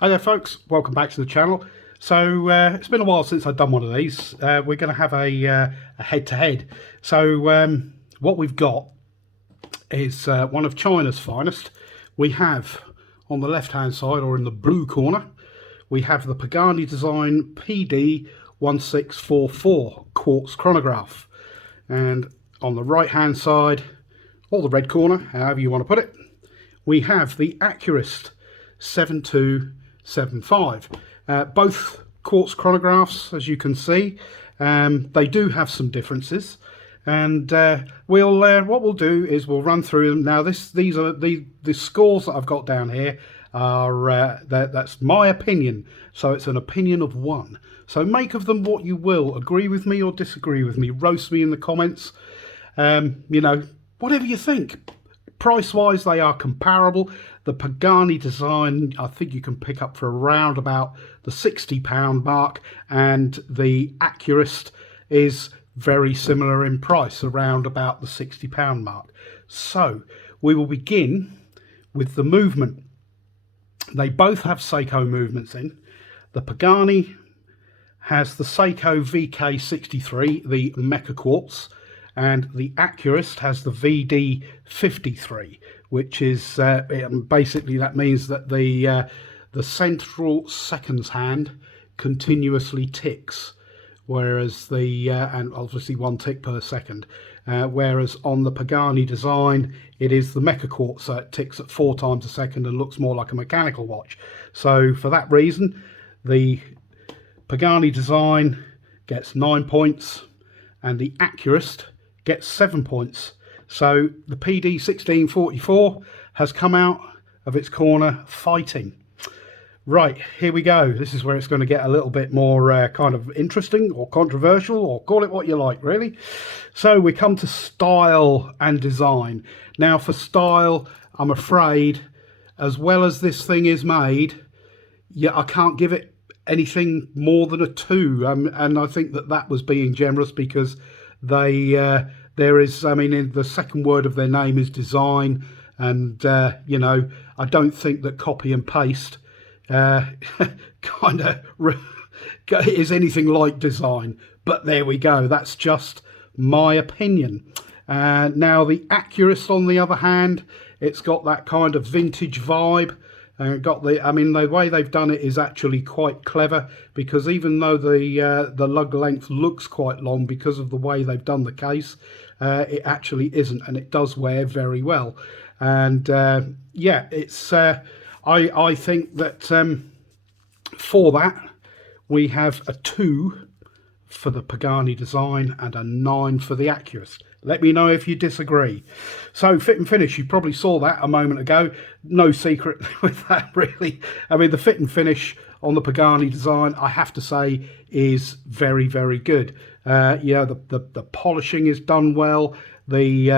Hi there folks, welcome back to the channel. So it's been a while since I've done one of these. We're going to have a head-to-head. So what we've got is one of China's finest. We have on the left hand side, or in the blue corner, we have the Pagani design PD1644 quartz chronograph. And on the right hand side, or the red corner, however you want to put it, we have the Accurist 7275. Both quartz chronographs, as you can see, they do have some differences, and what we'll do is we'll run through them. Now these are the scores that I've got down here are that's my opinion, so it's an opinion of one. So make of them what you will, agree with me or disagree with me, roast me in the comments, you know, whatever you think. Price wise, they are comparable. The Pagani design, I think you can pick up for around about the £60 mark, and the Accurist is very similar in price, around about the £60 mark. So we will begin with the movement. They both have Seiko movements in. The Pagani has the Seiko VK63, the Mecha Quartz, and the Accurist has the VD53, which is basically, that means that the central seconds hand continuously ticks, whereas and obviously 1 tick per second, whereas on the Pagani design it is the Mecha Quartz, so it ticks at 4 times a second and looks more like a mechanical watch. So for that reason, the Pagani design gets 9 points and the Accurist gets 7 points. So the PD1644 has come out of its corner fighting. Right, here we go. This is where it's going to get a little bit more kind of interesting or controversial, or call it what you like, really. So we come to style and design. Now for style, I'm afraid, as well as this thing is made, yeah, I can't give it anything more than a 2. And I think that was being generous, because they there is, I mean, in the second word of their name is design, and you know, I don't think that copy and paste kind of is anything like design. But there we go, that's just my opinion. Now the Accurist, on the other hand, it's got that kind of vintage vibe. Got the, I mean, the way they've done it is actually quite clever, because even though the lug length looks quite long because of the way they've done the case, it actually isn't, and it does wear very well. And yeah, it's I think that for that we have a 2 for the Pagani design and a 9 for the Accurist. Let me know if you disagree. So fit and finish, you probably saw that a moment ago. No secret with that, really. I mean, the fit and finish on the Pagani design, I have to say, is very, very good. Yeah, the polishing is done well. The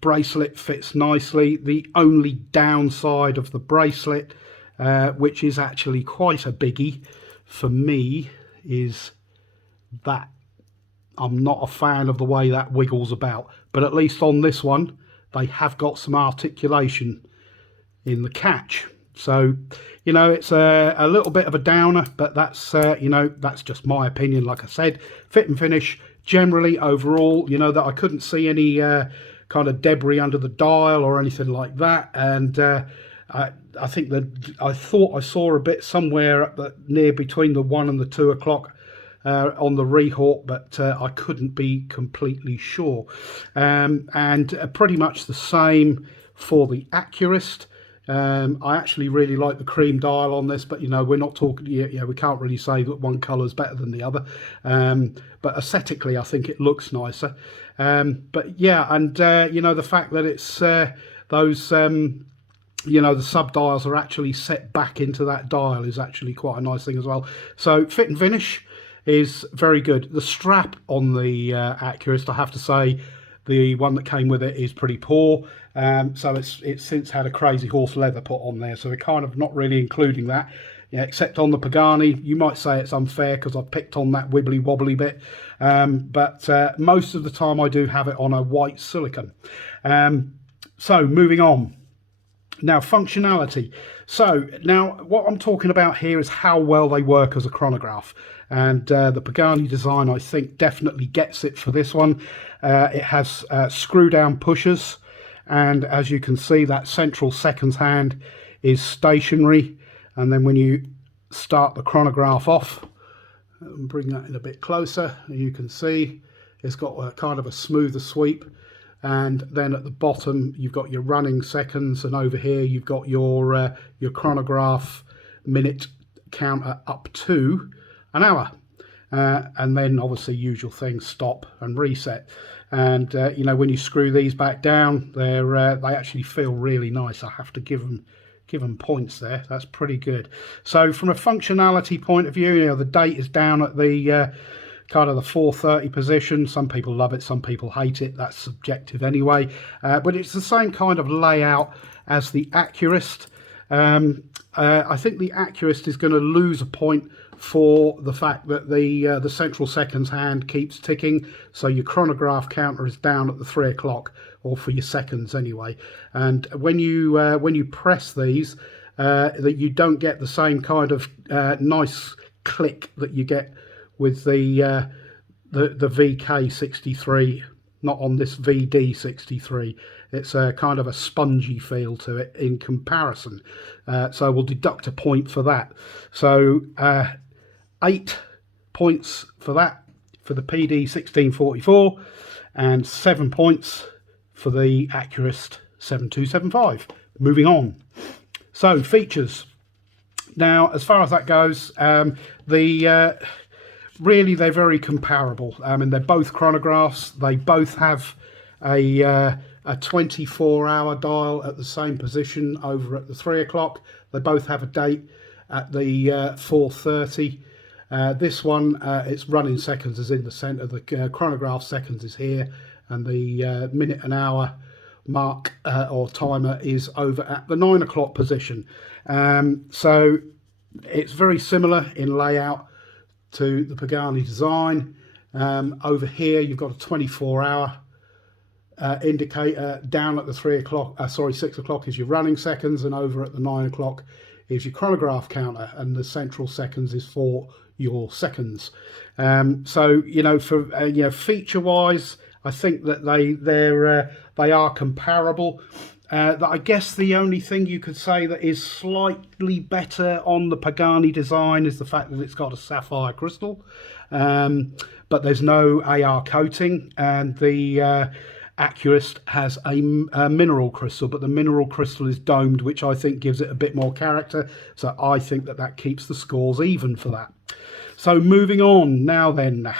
bracelet fits nicely. The only downside of the bracelet, which is actually quite a biggie for me, is that I'm not a fan of the way that wiggles about. But at least on this one, they have got some articulation in the catch. So, you know, it's a little bit of a downer, but that's, you know, that's just my opinion. Like I said, fit and finish, generally, overall, you know, that I couldn't see any kind of debris under the dial or anything like that. And I think that I thought I saw a bit somewhere at the, near between the 1 and the 2 o'clock on the rehawk, but I couldn't be completely sure. And pretty much the same for the Accurist. I actually really like the cream dial on this, but you know, we're not talking, yeah, we can't really say that one colour is better than the other, but aesthetically I think it looks nicer. But yeah, and you know, the fact that it's those you know, the sub dials are actually set back into that dial is actually quite a nice thing as well. So fit and finish is very good. The strap on the Accurist, I have to say, the one that came with it is pretty poor. So it's since had a crazy horse leather put on there, so they're kind of not really including that. Yeah, except on the Pagani, you might say it's unfair because I've picked on that wibbly wobbly bit, but most of the time I do have it on a white silicone. So moving on, Now, functionality. So now what I'm talking about here is how well they work as a chronograph. And the Pagani design, I think, definitely gets it for this one. It has screw down pushers. And as you can see, that central seconds hand is stationary. And then when you start the chronograph off, and bring that in a bit closer, you can see it's got a kind of a smoother sweep. And then at the bottom you've got your running seconds, and over here you've got your chronograph minute counter up to an hour, and then obviously usual things, stop and reset. And you know, when you screw these back down, they actually feel really nice. I have to give them points there. That's pretty good. So from a functionality point of view, you know, the date is down at the kind of the 4:30 position. Some people love it, some people hate it. That's subjective anyway. But it's the same kind of layout as the Accurist. I think the Accurist is going to lose a point for the fact that the central seconds hand keeps ticking. So your chronograph counter is down at the 3 o'clock, or for your seconds anyway. And when you press these, that you don't get the same kind of nice click that you get with the VK63, not on this VD63. It's a kind of a spongy feel to it in comparison. So we'll deduct a point for that. So 8 points for that, for the PD1644, and 7 points for the Accurist 7275. Moving on. So features. Now, as far as that goes, really, they're very comparable. I mean, they're both chronographs. They both have a 24-hour dial at the same position over at the 3 o'clock. They both have a date at the 4:30. This one, its running seconds is in the centre. The chronograph seconds is here, and the minute and hour mark or timer is over at the 9 o'clock position. So it's very similar in layout to the Pagani design. Over here you've got a 24-hour indicator. Down at the 6 o'clock is your running seconds, and over at the 9 o'clock is your chronograph counter, and the central seconds is for your seconds. So you know, for you know, feature wise, I think that they are comparable. I guess the only thing you could say that is slightly better on the Pagani design is the fact that it's got a sapphire crystal, but there's no AR coating, and the Accurist has a mineral crystal, but the mineral crystal is domed, which I think gives it a bit more character. So I think that keeps the scores even for that. So moving on now then.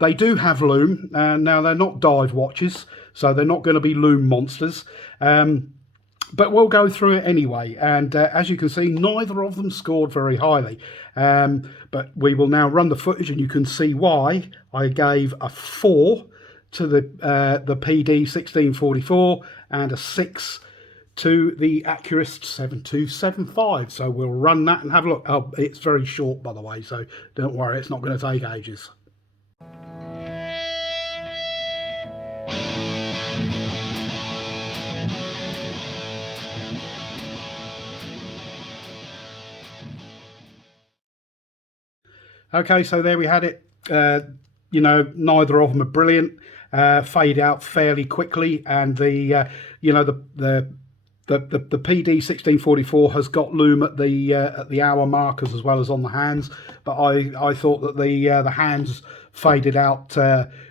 They do have loom. Now, they're not dive watches, so they're not going to be loom monsters. But we'll go through it anyway. And as you can see, neither of them scored very highly. But we will now run the footage, and you can see why I gave a 4 to the PD1644 and a 6 to the Accurist 7275. So we'll run that and have a look. Oh, it's very short, by the way, so don't worry, it's not going to take ages. Okay, so there we had it. You know, neither of them are brilliant. Fade out fairly quickly, and the PD1644 has got loom at the hour markers as well as on the hands. But I thought that the hands faded out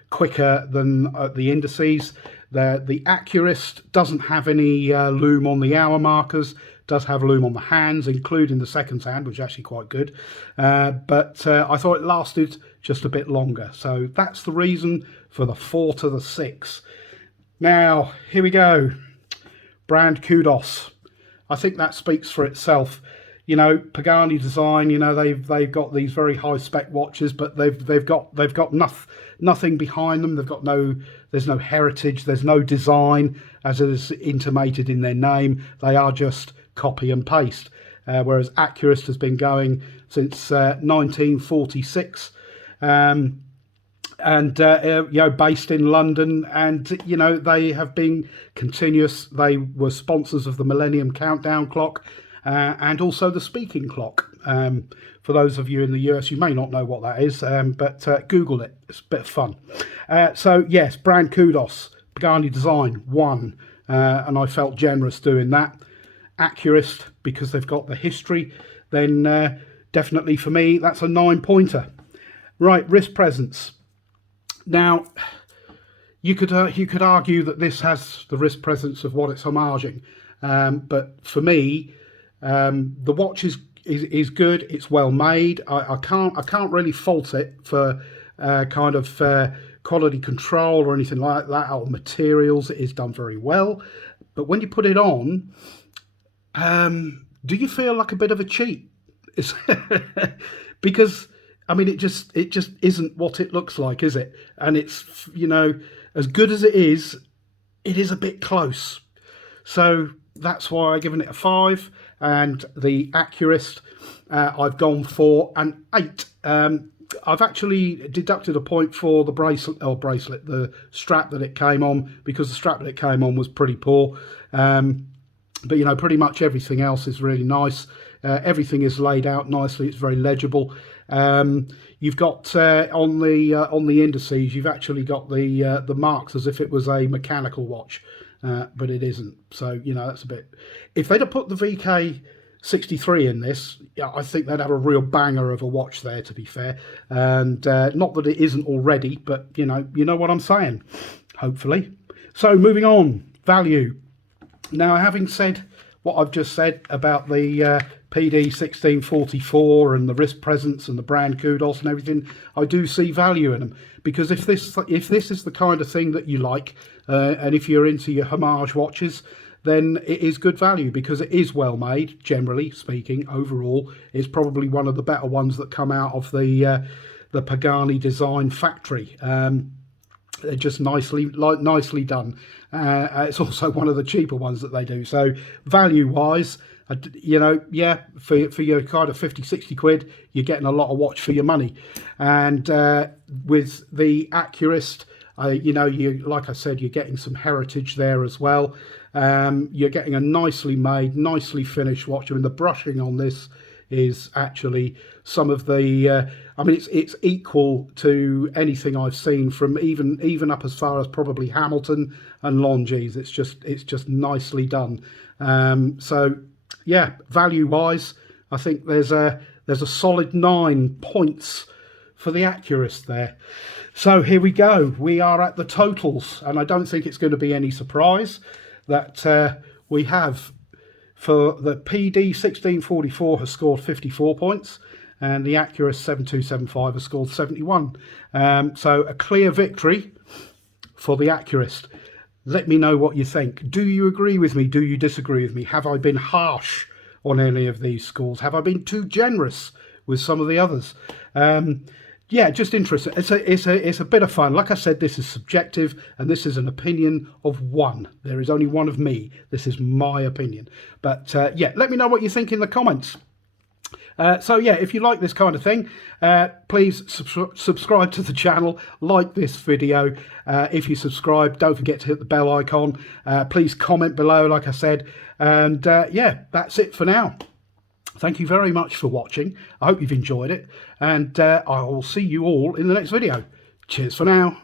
quicker than the indices. The Accurist doesn't have any loom on the hour markers. Does have loom on the hands, including the seconds hand, which is actually quite good. But I thought it lasted just a bit longer. So that's the reason for the 4 to the 6. Now, here we go. Brand kudos. I think that speaks for itself. You know, Pagani design, you know, they've got these very high spec watches, but they've got nothing behind them. There's no heritage, there's no design as it is intimated in their name. They are just copy and paste, whereas Accurist has been going since 1946, and you know, based in London, and you know, they have been continuous. They were sponsors of the Millennium Countdown clock, and also the speaking clock. For those of you in the US, you may not know what that is, but Google it. It's a bit of fun. So yes, brand kudos, Pagani design 1, and I felt generous doing that. Accurist, because they've got the history, then definitely for me that's a 9-pointer. Right, wrist presence. Now, you could argue that this has the wrist presence of what it's homaging, but for me, the watch is good. It's well made. I can't really fault it for kind of quality control or anything like that, or materials. It is done very well, but when you put it on, do you feel like a bit of a cheat? Because I mean, it just isn't what it looks like, is it? And it's, you know, as good as it is a bit close. So that's why I've given it a 5. And the Accurist, I've gone for an 8. I've actually deducted a point for the the strap that it came on, because the strap that it came on was pretty poor. But you know, pretty much everything else is really nice. Everything is laid out nicely. It's very legible. You've got on the indices, you've actually got the marks as if it was a mechanical watch, but it isn't. So you know, that's a bit. If they'd have put the VK63 in this, yeah, I think they'd have a real banger of a watch there, to be fair. And not that it isn't already, but you know what I'm saying. Hopefully. So moving on, value. Now, having said what I've just said about the PD1644 and the wrist presence and the brand kudos and everything, I do see value in them, because if this is the kind of thing that you like, and if you're into your homage watches, then it is good value, because it is well made. Generally speaking, overall, it's probably one of the better ones that come out of the Pagani design factory. They're just nicely done. It's also one of the cheaper ones that they do. So value wise, you know, yeah, for your kind of 50-60 quid, you're getting a lot of watch for your money. And with the Accurist, you know, like I said, you're getting some heritage there as well. You're getting a nicely made, nicely finished watch. I mean, the brushing on this is actually some of the I mean, it's equal to anything I've seen from even up as far as probably Hamilton and Longines. It's just nicely done. So yeah, value wise, I think there's a solid 9 points for the Accurist there. So here we go. We are at the totals, and I don't think it's going to be any surprise that we have, for the PD1644 has scored 54 points, and the Accurist 7275 has scored 71. So a clear victory for the Accurist. Let me know what you think. Do you agree with me? Do you disagree with me? Have I been harsh on any of these scores? Have I been too generous with some of the others? Yeah, just interesting. It's a bit of fun. Like I said, this is subjective, and this is an opinion of one. There is only one of me. This is my opinion. But yeah, let me know what you think in the comments. So yeah, if you like this kind of thing, please subscribe to the channel, like this video. If you subscribe, don't forget to hit the bell icon. Please comment below, like I said. And yeah, that's it for now. Thank you very much for watching. I hope you've enjoyed it, and I will see you all in the next video. Cheers for now.